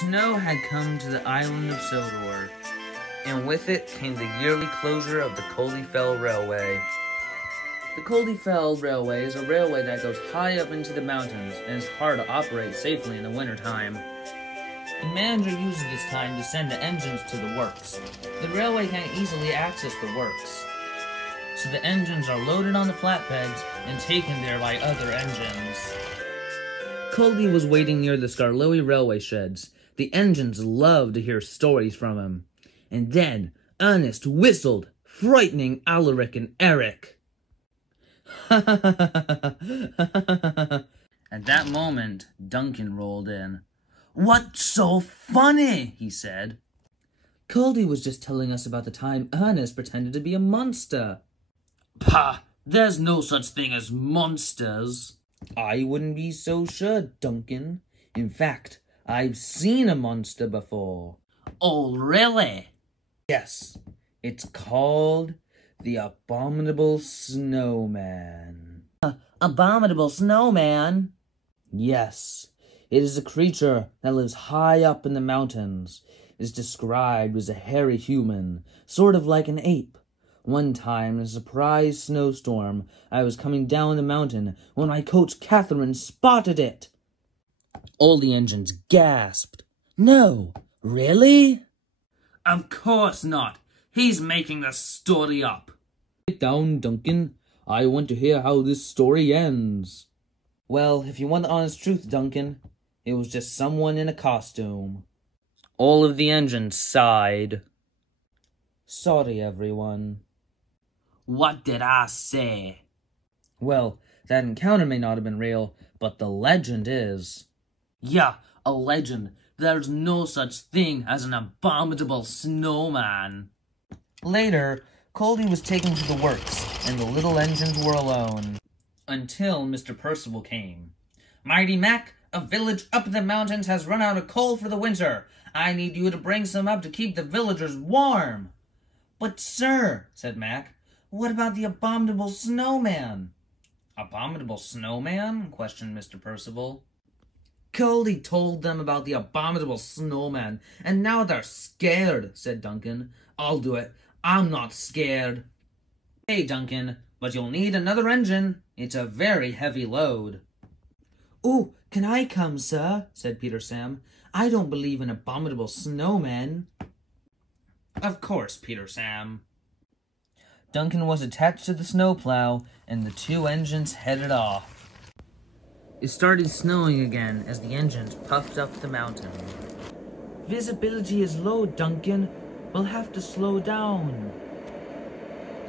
Snow had come to the island of Sodor, and with it came the yearly closure of the Culdee Railway. The Culdee Railway is a railway that goes high up into the mountains and is hard to operate safely in the wintertime. The manager uses this time to send the engines to the works. The railway can't easily access the works, so the engines are loaded on the flatbeds and taken there by other engines. Culdee was waiting near the Skarloey railway sheds. The engines loved to hear stories from him. And then Ernest whistled, frightening Alaric and Eric. At that moment, Duncan rolled in. "What's so funny?" he said. "Culdee was just telling us about the time Ernest pretended to be a monster." "Pah! There's no such thing as monsters." "I wouldn't be so sure, Duncan. In fact, I've seen a monster before." "Oh, really?" "Yes. It's called the Abominable Snowman." Abominable Snowman? Yes. It is a creature that lives high up in the mountains. It is described as a hairy human, sort of like an ape. One time, in a surprise snowstorm, I was coming down the mountain when my coach Catherine spotted it. All the engines gasped. "No, really?" "Of course not. He's making the story up." "Sit down, Duncan. I want to hear how this story ends." "Well, if you want the honest truth, Duncan, it was just someone in a costume." All of the engines sighed. "Sorry, everyone." "What did I say?" "Well, that encounter may not have been real, but the legend is." "Yeah, a legend. There's no such thing as an abominable snowman." Later, Culdee was taken to the works, and the little engines were alone. Until Mr. Percival came. "Mighty Mac, a village up in the mountains has run out of coal for the winter. I need you to bring some up to keep the villagers warm." "But, sir," said Mac, "what about the Abominable Snowman?" "Abominable Snowman?" questioned Mr. Percival. "Culdee told them about the Abominable Snowman, and now they're scared," said Duncan. "I'll do it. I'm not scared." "Hey, Duncan, but you'll need another engine. It's a very heavy load." "Oh, can I come, sir?" said Peter Sam. "I don't believe in abominable snowmen." "Of course, Peter Sam." Duncan was attached to the snowplow, and the two engines headed off. It started snowing again as the engines puffed up the mountain. "Visibility is low, Duncan. We'll have to slow down."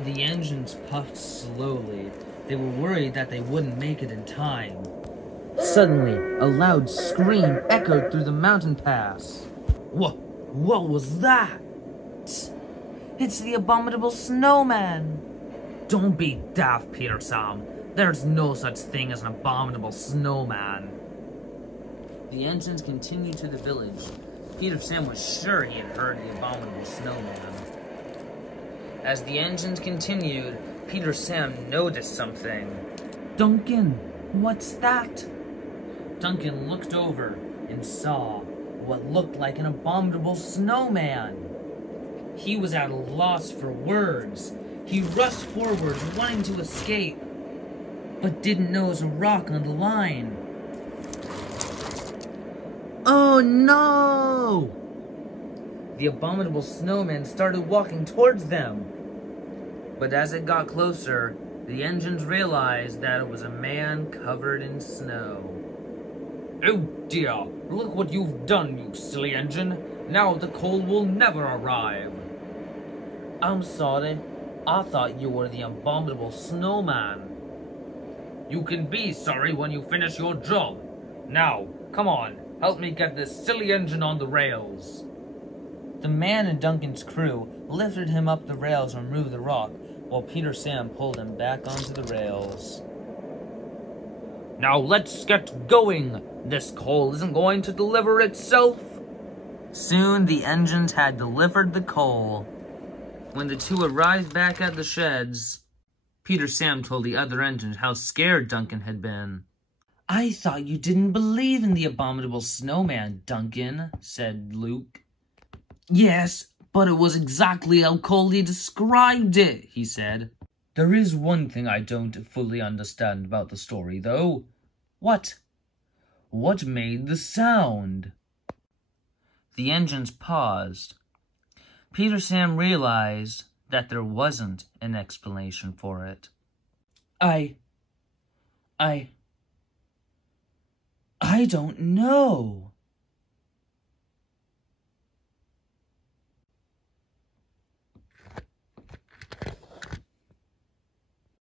The engines puffed slowly. They were worried that they wouldn't make it in time. Suddenly, a loud scream echoed through the mountain pass. What was that?" "It's the Abominable Snowman." "Don't be daft, Peter Sam. There's no such thing as an abominable snowman." The engines continued to the village. Peter Sam was sure he had heard the Abominable Snowman. As the engines continued, Peter Sam noticed something. "Duncan, what's that?" Duncan looked over and saw what looked like an abominable snowman. He was at a loss for words. He rushed forward, wanting to escape, but didn't notice a rock on the line. "Oh no!" The Abominable Snowman started walking towards them. But as it got closer, the engines realized that it was a man covered in snow. "Oh dear, look what you've done, you silly engine. Now the coal will never arrive." "I'm sorry. I thought you were the Abominable Snowman." "You can be sorry when you finish your job. Now, come on, help me get this silly engine on the rails." The man and Duncan's crew lifted him up the rails and removed the rock, while Peter Sam pulled him back onto the rails. "Now let's get going. This coal isn't going to deliver itself." Soon the engines had delivered the coal. When the two arrived back at the sheds, Peter Sam told the other engines how scared Duncan had been. I thought you didn't believe in the Abominable Snowman, Duncan, said Luke. Yes, but it was exactly how Culdee described it, he said. There is one thing I don't fully understand about the story, though. What? What made the sound? The engines paused. Peter Sam realized that there wasn't an explanation for it. I don't know,